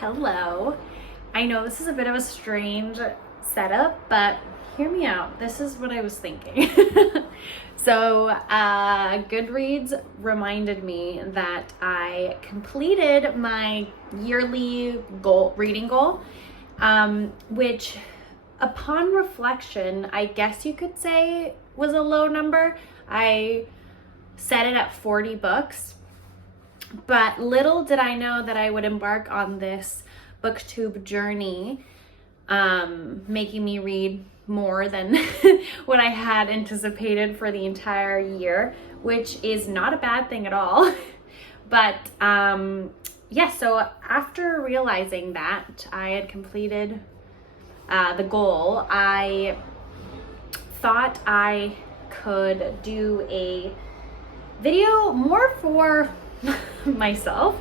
Hello. I know this is a bit of a strange setup, but hear me out. This is what I was thinking. So, Goodreads reminded me that I completed my yearly reading goal, which upon reflection, I guess you could say was a low number. I set it at 40 books. But little did I know that I would embark on this booktube journey, making me read more than what I had anticipated for the entire year, which is not a bad thing at all. But so after realizing that I had completed the goal, I thought I could do a video more for myself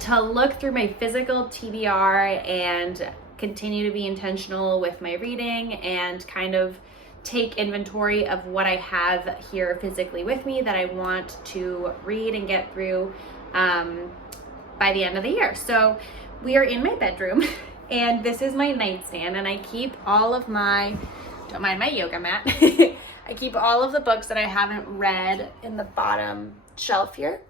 to look through my physical TBR and continue to be intentional with my reading and kind of take inventory of what I have here physically with me that I want to read and get through by the end of the year. So we are in my bedroom and this is my nightstand, and I keep all of my, don't mind my yoga mat, I keep all of the books that I haven't read in the bottom shelf here.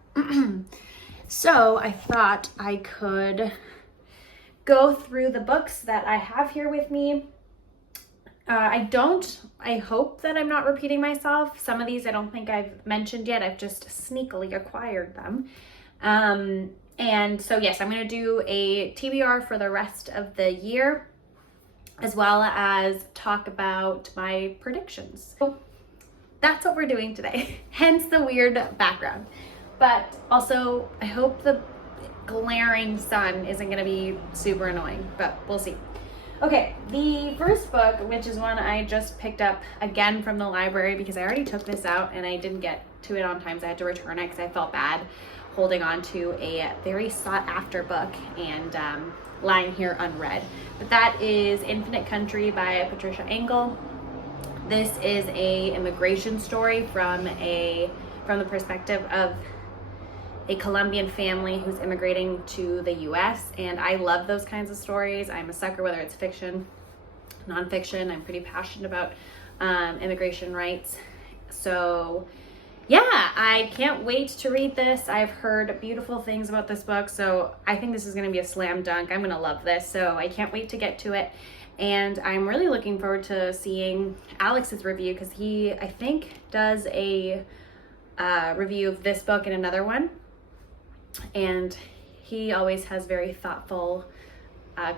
So I thought I could go through the books that I have here with me. I hope that I'm not repeating myself. Some of these I don't think I've mentioned yet. I've just sneakily acquired them. And so yes, I'm going to do a TBR for the rest of the year, as well as talk about my predictions. So that's what we're doing today, hence the weird background. But also, I hope the glaring sun isn't going to be super annoying, but we'll see. Okay, the first book, which is one I just picked up again from the library because I already took this out and I didn't get to it on time, so I had to return it because I felt bad holding on to a very sought-after book and lying here unread. But that is Infinite Country by Patricia Engel. This is a immigration story from the perspective of a Colombian family who's immigrating to the US, and I love those kinds of stories. I'm a sucker, whether it's fiction, nonfiction. I'm pretty passionate about immigration rights. So yeah, I can't wait to read this. I've heard beautiful things about this book, so I think this is gonna be a slam dunk. I'm gonna love this, so I can't wait to get to it. And I'm really looking forward to seeing Alex's review, because he, I think, does a review of this book and another one. And he always has very thoughtful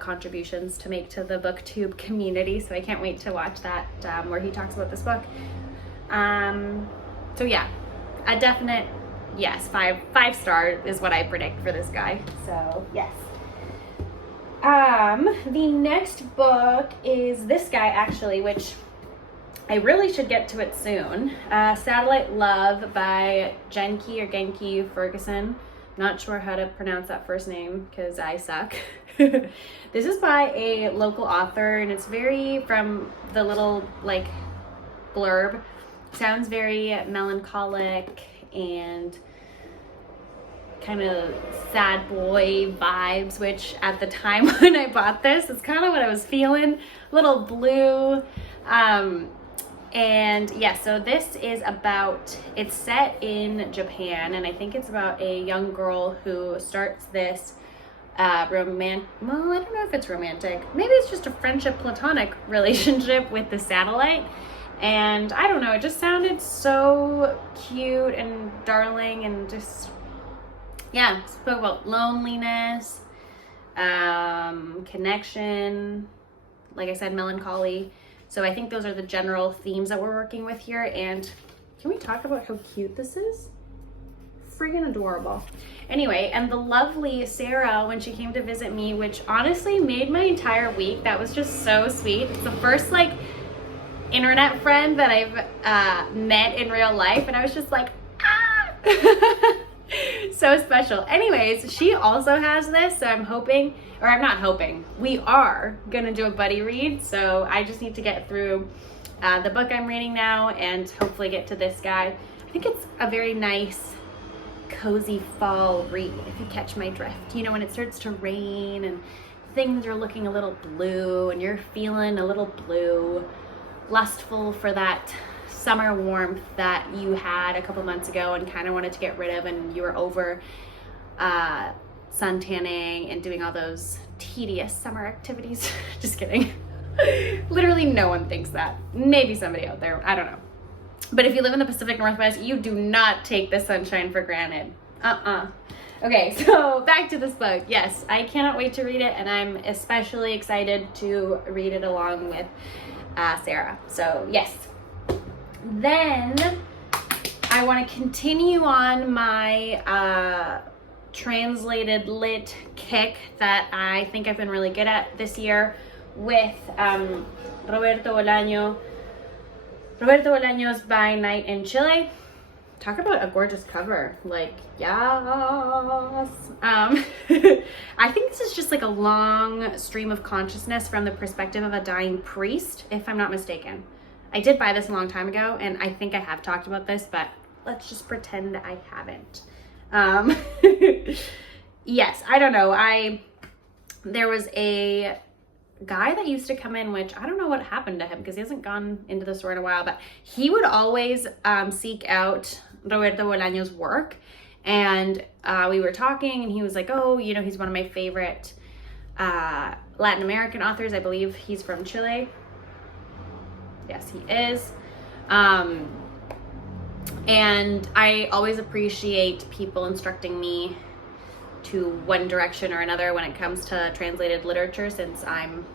contributions to make to the booktube community, so I can't wait to watch that where he talks about this book. So yeah, a definite yes, five star is what I predict for this guy, so yes. The next book is this guy, actually, which I really should get to it soon. Satellite Love by Genki Ferguson. Not sure how to pronounce that first name because I suck. This is by a local author, and it's very, from the little like blurb, sounds very melancholic and kind of sad boy vibes, which at the time when I bought this, it's kind of what I was feeling. A little blue. And yeah, so this is about, it's set in Japan, and I think it's about a young girl who starts this well, I don't know if it's romantic. Maybe it's just a friendship, platonic relationship with the satellite. And I don't know, it just sounded so cute and darling, and just, yeah, spoke about loneliness, connection, like I said, melancholy. So I think those are the general themes that we're working with here. And can we talk about how cute this is? Friggin' adorable. Anyway, and the lovely Sarah, when she came to visit me, which honestly made my entire week. That was just so sweet. It's the first like internet friend that I've met in real life, and I was just like, ah! So special. Anyways, she also has this, so I'm hoping, or I'm not hoping, we are gonna do a buddy read. So I just need to get through the book I'm reading now and hopefully get to this guy. I think it's a very nice cozy fall read, if you catch my drift. You know, when it starts to rain and things are looking a little blue and you're feeling a little blue, lustful for that summer warmth that you had a couple months ago and kind of wanted to get rid of, and you were over sun tanning and doing all those tedious summer activities. Just kidding. Literally no one thinks that. Maybe somebody out there, I don't know. But if you live in the Pacific Northwest, you do not take the sunshine for granted. Okay, so back to this book. Yes, I cannot wait to read it, and I'm especially excited to read it along with Sarah. So yes. Then I want to continue on my translated lit kick that I think I've been really good at this year with Roberto Bolaño's By Night in Chile. Talk about a gorgeous cover. Like, yes. I think this is just like a long stream of consciousness from the perspective of a dying priest, if I'm not mistaken. I did buy this a long time ago, and I think I have talked about this, but let's just pretend I haven't. Yes, I don't know. There was a guy that used to come in, which I don't know what happened to him because he hasn't gone into the store in a while, but he would always seek out Roberto Bolaño's work, and we were talking, and he was like, oh, you know, he's one of my favorite Latin American authors. I believe he's from Chile. Yes, he is. And I always appreciate people instructing me to one direction or another when it comes to translated literature, since I'm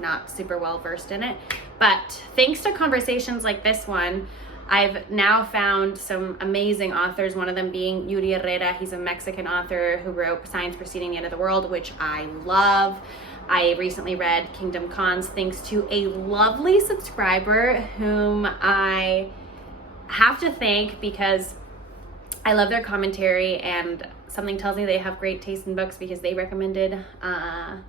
not super well versed in it. But thanks to conversations like this one, I've now found some amazing authors, one of them being yearrrr. He's a Mexican author who wrote Science Preceding the End of the World, which I love. I recently read Kingdom Cons thanks to a lovely subscriber whom I have to thank because I love their commentary, and something tells me they have great taste in books because they recommended,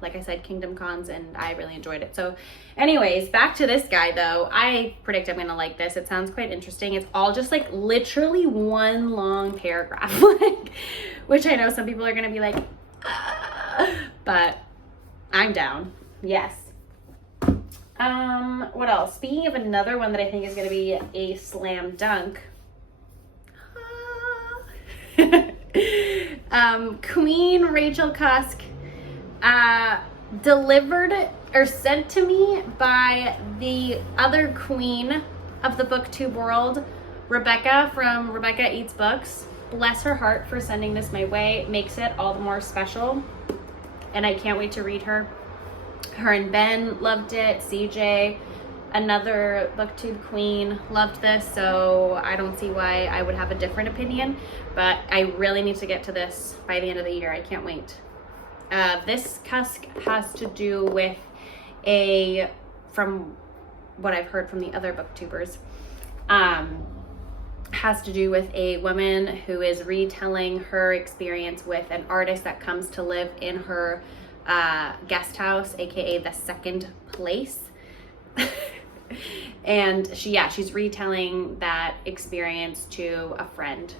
like I said, Kingdom Cons, and I really enjoyed it. So anyways, back to this guy though. I predict I'm gonna like this. It sounds quite interesting. It's all just like literally one long paragraph, like, which I know some people are gonna be like, but I'm down. Yes. What else? Speaking of another one that I think is going to be a slam dunk. Queen Rachel Cusk, delivered or sent to me by the other queen of the booktube world, Rebecca from Rebecca Eats Books. Bless her heart for sending this my way. It makes it all the more special, and I can't wait to read her. Her and Ben loved it. CJ, another booktube queen, loved this, so I don't see why I would have a different opinion, but I really need to get to this by the end of the year. I can't wait. This Cusk has to do with from what I've heard from the other booktubers, has to do with a woman who is retelling her experience with an artist that comes to live in her guest house, aka the second place. And she's retelling that experience to a friend.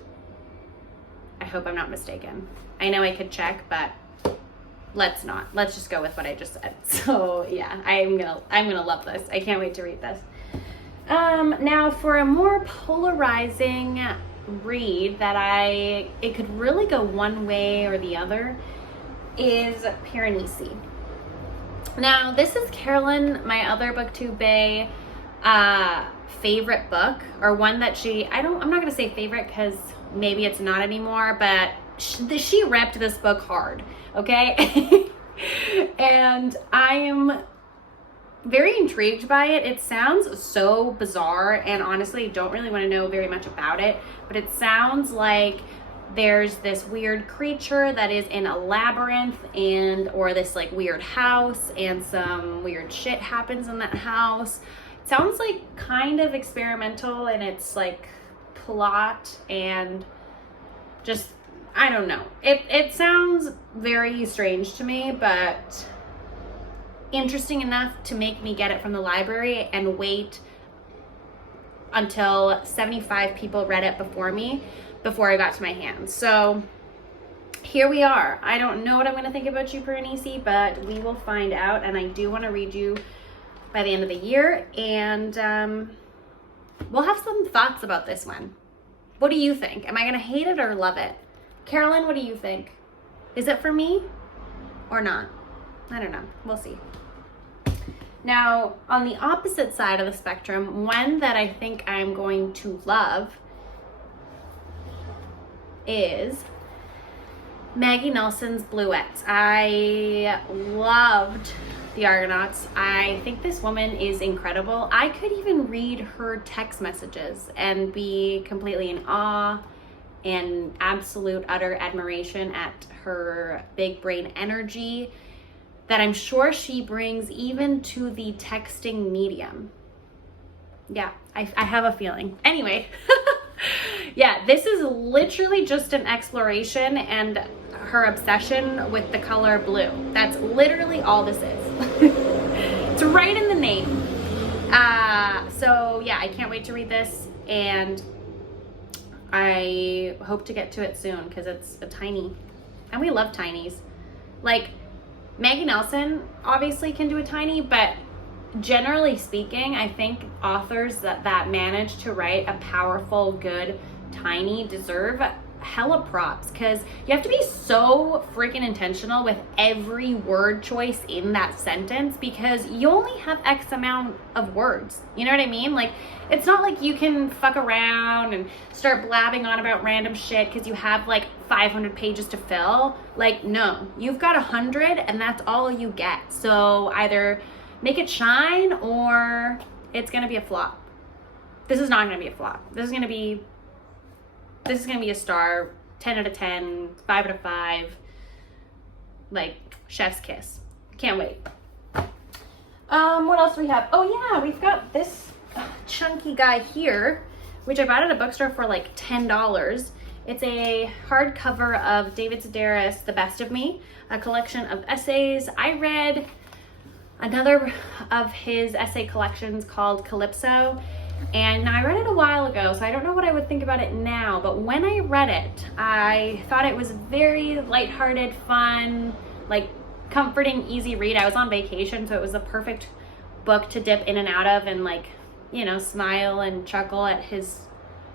I hope I'm not mistaken. I know I could check, but let's not. Let's just go with what I just said. So yeah, I'm gonna love this. I can't wait to read this. Now for a more polarizing read that it could really go one way or the other is Piranesi. Now this is Carolyn, my other booktube bae, favorite book, or one that I'm not gonna say favorite because maybe it's not anymore, but she repped this book hard, okay? And I am very intrigued by it. It sounds so bizarre, and honestly don't really want to know very much about it, but it sounds like there's this weird creature that is in a labyrinth or this like weird house, and some weird shit happens in that house. It sounds like kind of experimental in its like plot, and just, I don't know. It sounds very strange to me, but interesting enough to make me get it from the library and wait until 75 people read it before me before I got to my hands. So here we are. I don't know what I'm going to think about you, Piranesi, but we will find out. And I do want to read you by the end of the year. And we'll have some thoughts about this one. What do you think? Am I going to hate it or love it? Carolyn, what do you think? Is it for me or not? I don't know. We'll see. Now, on the opposite side of the spectrum, one that I think I'm going to love is Maggie Nelson's Bluets. I loved The Argonauts. I think this woman is incredible. I could even read her text messages and be completely in awe and absolute utter admiration at her big brain energy that I'm sure she brings even to the texting medium. Yeah, I have a feeling. Anyway, yeah, this is literally just an exploration and her obsession with the color blue. That's literally all this is. It's right in the name. So yeah, I can't wait to read this, and I hope to get to it soon because it's a tiny, and we love tinies. Like, Maggie Nelson obviously can do a tiny, but generally speaking, I think authors that manage to write a powerful, good tiny deserve hella props, because you have to be so freaking intentional with every word choice in that sentence, because you only have X amount of words. You know what I mean? Like, it's not like you can fuck around and start blabbing on about random shit because you have like 500 pages to fill. Like, no, you've got 100 and that's all you get. So either make it shine or it's gonna be a flop. This is not gonna be a flop. This is gonna be a star, 10 out of 10, 5 out of 5, like chef's kiss. Can't wait. What else do we have? Oh yeah, we've got this chunky guy here, which I bought at a bookstore for like $10. It's a hardcover of David Sedaris' The Best of Me, a collection of essays. I read another of his essay collections called Calypso, and I read it a while ago, so I don't know what I would think about it now, but when I read it, I thought it was very lighthearted, fun, like comforting, easy read. I was on vacation, so it was a perfect book to dip in and out of and, like, you know, smile and chuckle at his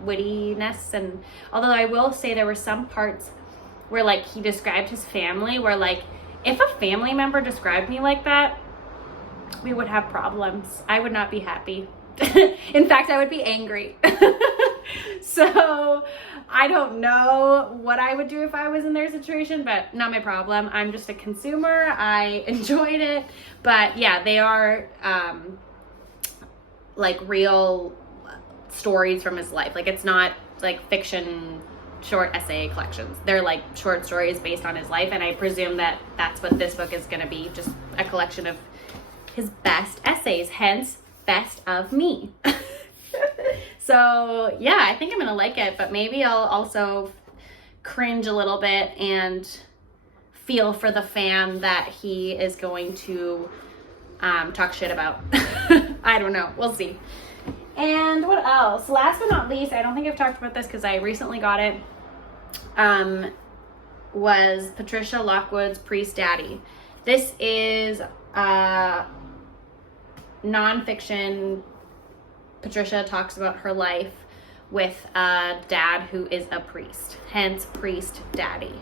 wittiness. And although I will say there were some parts where, like, he described his family where, like, if a family member described me like that, we would have problems. I would not be happy. In fact, I would be angry. So I don't know what I would do if I was in their situation, but not my problem. I'm just a consumer. I enjoyed it. But yeah, they are like real stories from his life. Like, it's not like fiction short essay collections. They're like short stories based on his life, and I presume that that's what this book is going to be, just a collection of his best essays, hence Best of Me. So yeah, I think I'm gonna like it, but maybe I'll also cringe a little bit and feel for the fan that he is going to talk shit about. I don't know, we'll see. And what else? Last but not least, I don't think I've talked about this because I recently got it, was Patricia Lockwood's Priest Daddy. This is nonfiction. Patricia talks about her life with a dad who is a priest, hence Priest Daddy.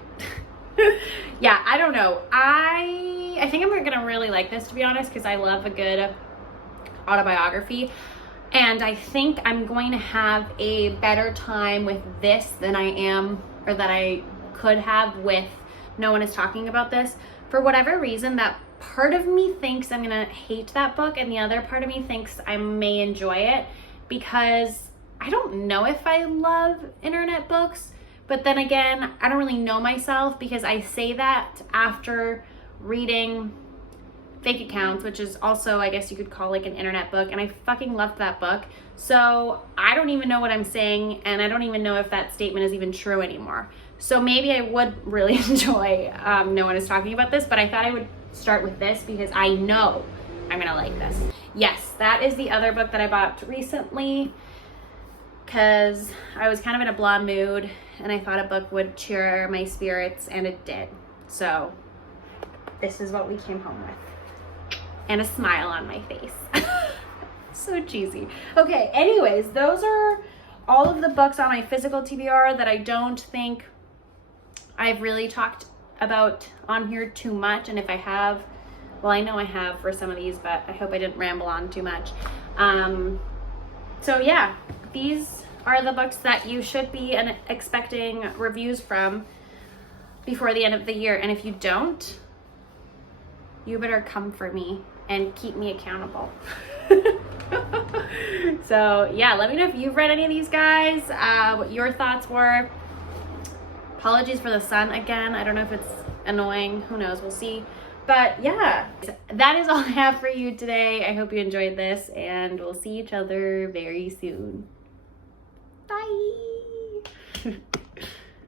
Yeah, I don't know. I think I'm gonna really like this, to be honest, because I love a good autobiography, and I think I'm going to have a better time with this than I am, or that I could have with No One Is Talking About This. For whatever reason, that part of me thinks I'm gonna hate that book, and the other part of me thinks I may enjoy it, because I don't know if I love internet books, but then again, I don't really know myself, because I say that after reading Fake Accounts, which is also, I guess you could call, like, an internet book, and I fucking loved that book. So I don't even know what I'm saying, and I don't even know if that statement is even true anymore. So maybe I would really enjoy No One Is Talking About This, but I thought I would start with this because I know I'm gonna like this. Yes, that is the other book that I bought recently because I was kind of in a blah mood and I thought a book would cheer my spirits, and it did. So this is what we came home with. And a smile on my face. So cheesy. Okay, anyways, those are all of the books on my physical TBR that I don't think I've really talked about on here too much. And if I have, well, I know I have for some of these, but I hope I didn't ramble on too much. So yeah, these are the books that you should be expecting reviews from before the end of the year. And if you don't, you better come for me and keep me accountable. So yeah, let me know if you've read any of these guys, what your thoughts were. Apologies for the sun again. I don't know if it's annoying. Who knows? We'll see. But yeah, that is all I have for you today. I hope you enjoyed this, and we'll see each other very soon. Bye.